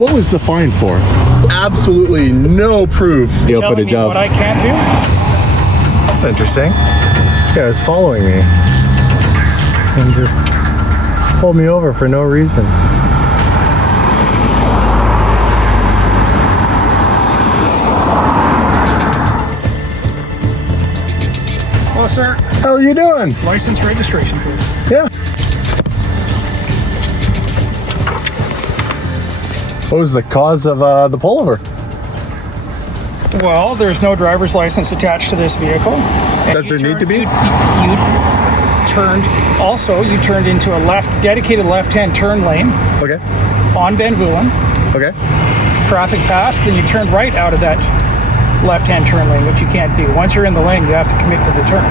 What was the fine for? Absolutely no proof. Video footage of what I can't do? That's interesting. This guy was following me and just pulled me over for no reason. Hello, sir. How are you doing? License registration, please. Yeah. What was the cause of the pullover? Well, there's no driver's license attached to this vehicle. Does there need to be? You turned into a dedicated left-hand turn lane. Okay. On Van Vulen. Okay. Traffic passed, then you turned right out of that left-hand turn lane, which you can't do. Once you're in the lane, you have to commit to the turn.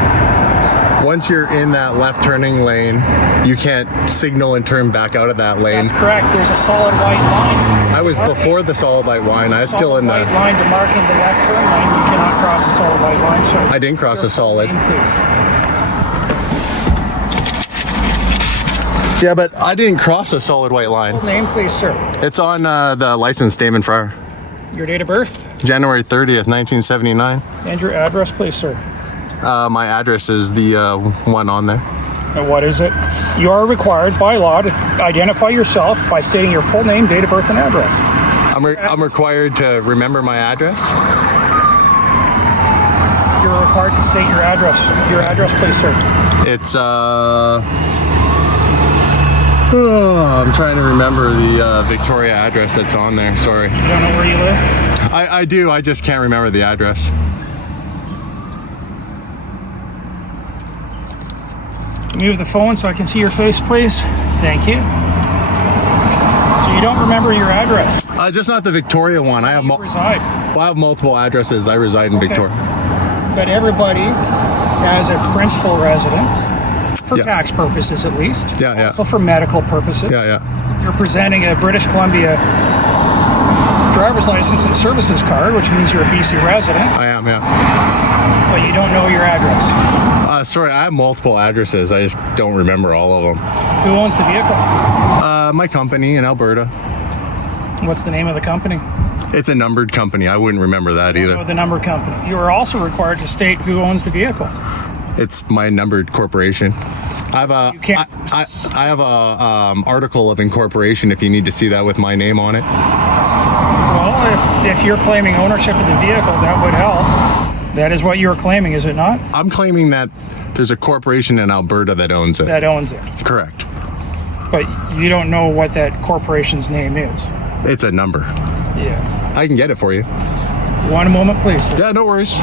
Once you're in that left turning lane, you can't signal and turn back out of that lane. That's correct. There's a solid white line. I was before the solid white line. I was still in the white line demarcating the left turn lane. You cannot cross the solid white line, sir. I didn't cross the solid. Lane, please. Yeah, but I didn't cross a solid white line. Full name, please, sir. It's on the license, Damon Fryer. Your date of birth? January 30th, 1979. And your address, please, sir. My address is the one on there. And what is it? You are required by law to identify yourself by stating your full name, date of birth, and address. I'm required to remember my address? You're required to state your address. Your address, please, sir. It's, I'm trying to remember the Victoria address that's on there. Sorry. You don't know where you live? I do. I just can't remember the address. Move the phone so I can see your face, please. Thank you. So you don't remember your address? Just not the Victoria one. I have multiple addresses. I reside in Victoria. But everybody has a principal residence, for tax purposes at least. Yeah, yeah. Also for medical purposes. Yeah, yeah. You're presenting a British Columbia driver's license and services card, which means you're a BC resident. I am, yeah. But you don't know your address. Sorry, I have multiple addresses. I just don't remember all of them. Who owns the vehicle? My company in Alberta. What's the name of the company? It's a numbered company. I wouldn't remember that either. Oh, the numbered company. You are also required to state who owns the vehicle. It's my numbered corporation. I have a article of incorporation if you need to see that with my name on it. Well, if you're claiming ownership of the vehicle, that would help. That is what you're claiming, is it not? I'm claiming that there's a corporation in Alberta that owns it. That owns it. Correct. But you don't know what that corporation's name is. It's a number. Yeah. I can get it for you. One moment, please, sir. Yeah, no worries.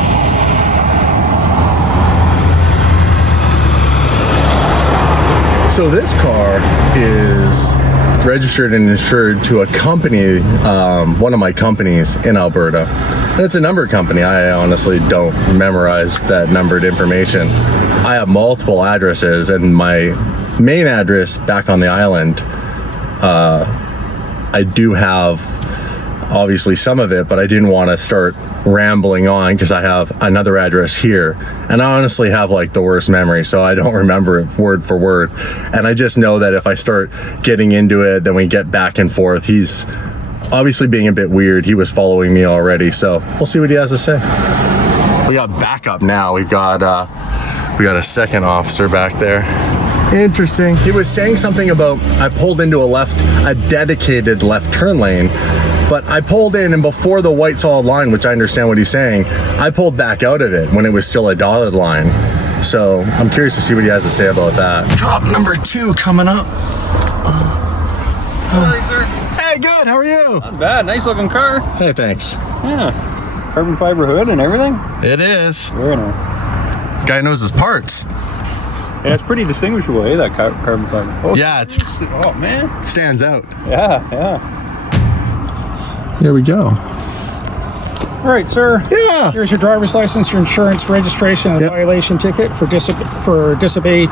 So this car is registered and insured to a company, one of my companies in Alberta. And it's a numbered company. I honestly don't memorize that numbered information. I have multiple addresses, and my main address back on the island, I do have obviously some of it, but I didn't want to start rambling on because I have another address here, and I honestly have like the worst memory, so I don't remember it word for word. And I just know that if I start getting into it, then we get back and forth. He's obviously being a bit weird. He was following me already, so we'll see what he has to say. We got backup now. We got a second officer back there. Interesting. He was saying something about I pulled into a dedicated left turn lane, but I pulled in, and before the white solid line, which I understand what he's saying, I pulled back out of it when it was still a dotted line. So I'm curious to see what he has to say about that. Drop number 2 coming up. Hey, good. How are you? Not bad. Nice looking car. Hey, thanks. Yeah. Carbon fiber hood and everything. It is. Very nice. Guy knows his parts. Yeah, it's pretty distinguishable, eh? That carbon fiber. Oh, yeah, oh man, stands out. Yeah, yeah. Here we go. All right, sir. Yeah. Here's your driver's license, your insurance, registration, and violation ticket for disobey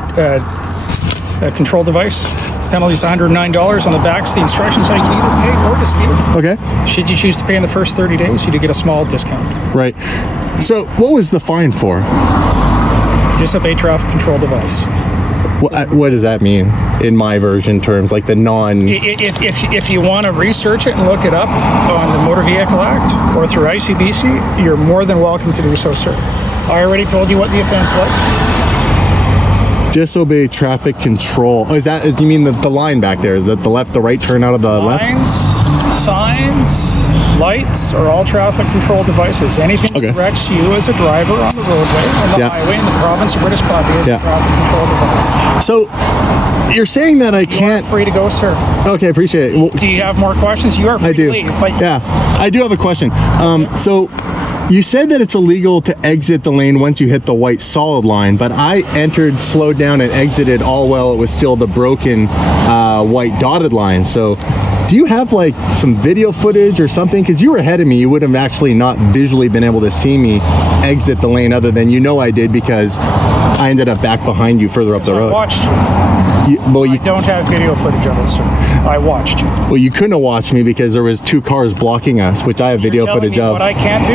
control device. Penalty's $109 on the back. The instructions how you can either pay or dispute. Okay. Should you choose to pay in the first 30 days, you do get a small discount. Right. So what was the fine for? Disobey traffic control device. What does that mean in my version terms, like the non? If you want to research it and look it up on the Motor Vehicle Act or through ICBC, you're more than welcome to do so, sir. I already told you what the offense was. Disobey traffic control. Oh, is that, you mean the line back there? Is that the left, the right turn out of the left? Lines, signs, lights are all traffic control devices. Anything that directs you as a driver on the roadway, on the highway in the province of British Columbia is a traffic control device. So you're saying that I can't... You're free to go, sir. Okay, appreciate it. Well, do you have more questions? You are free to leave. But yeah, I do have a question. So you said that it's illegal to exit the lane once you hit the white solid line, but I entered, slowed down, and exited all while it was still the broken white dotted line. So do you have like some video footage or something? Because you were ahead of me. You would have actually not visually been able to see me exit the lane, other than I did because I ended up back behind you further up the road. I watched you. I don't have video footage of it, sir. I watched you. Well, you couldn't have watched me because there was 2 cars blocking us, which I have video footage of. What I can't do?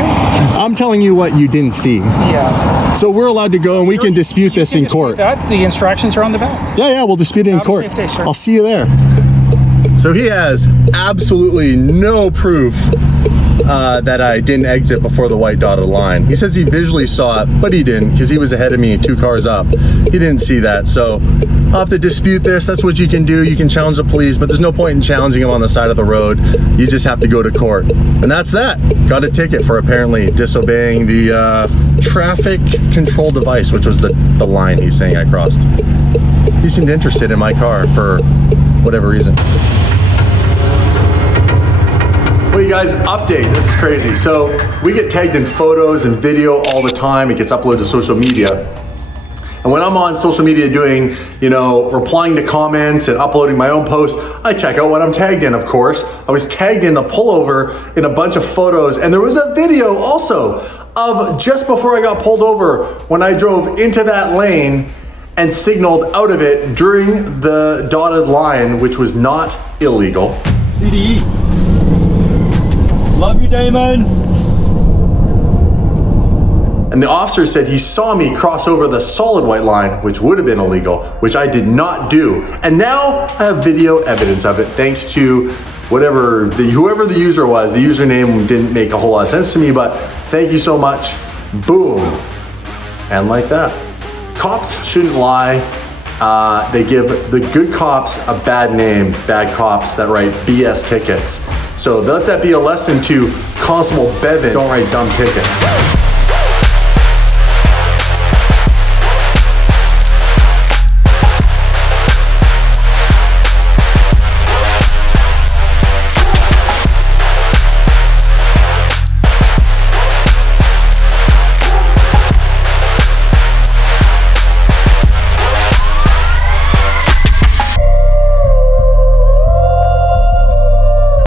I'm telling you what you didn't see. Yeah. So we're allowed to go and we can dispute this in court. The instructions are on the back. Yeah, we'll dispute it in court. Have a safe day, sir. I'll see you there. So he has absolutely no proof that I didn't exit before the white dotted line. He says he visually saw it, but he didn't because he was ahead of me 2 cars up. He didn't see that. So I'll have to dispute this. That's what you can do. You can challenge the police, but there's no point in challenging him on the side of the road. You just have to go to court. And that's that. Got a ticket for apparently disobeying the traffic control device, which was the line he's saying I crossed. He seemed interested in my car for whatever reason. Well, you guys, update. This is crazy. So we get tagged in photos and video all the time. It gets uploaded to social media. And when I'm on social media doing, replying to comments and uploading my own posts, I check out what I'm tagged in, of course. I was tagged in the pullover in a bunch of photos, and there was a video also of just before I got pulled over when I drove into that lane and signaled out of it during the dotted line, which was not illegal. CDE. Love you, Damon. And the officer said he saw me cross over the solid white line, which would have been illegal, which I did not do. And now I have video evidence of it, thanks to whoever the user was. The username didn't make a whole lot of sense to me, but thank you so much. Boom. And like that. Cops shouldn't lie. They give the good cops a bad name, bad cops that write BS tickets. So let that be a lesson to Constable Bevan. Don't write dumb tickets.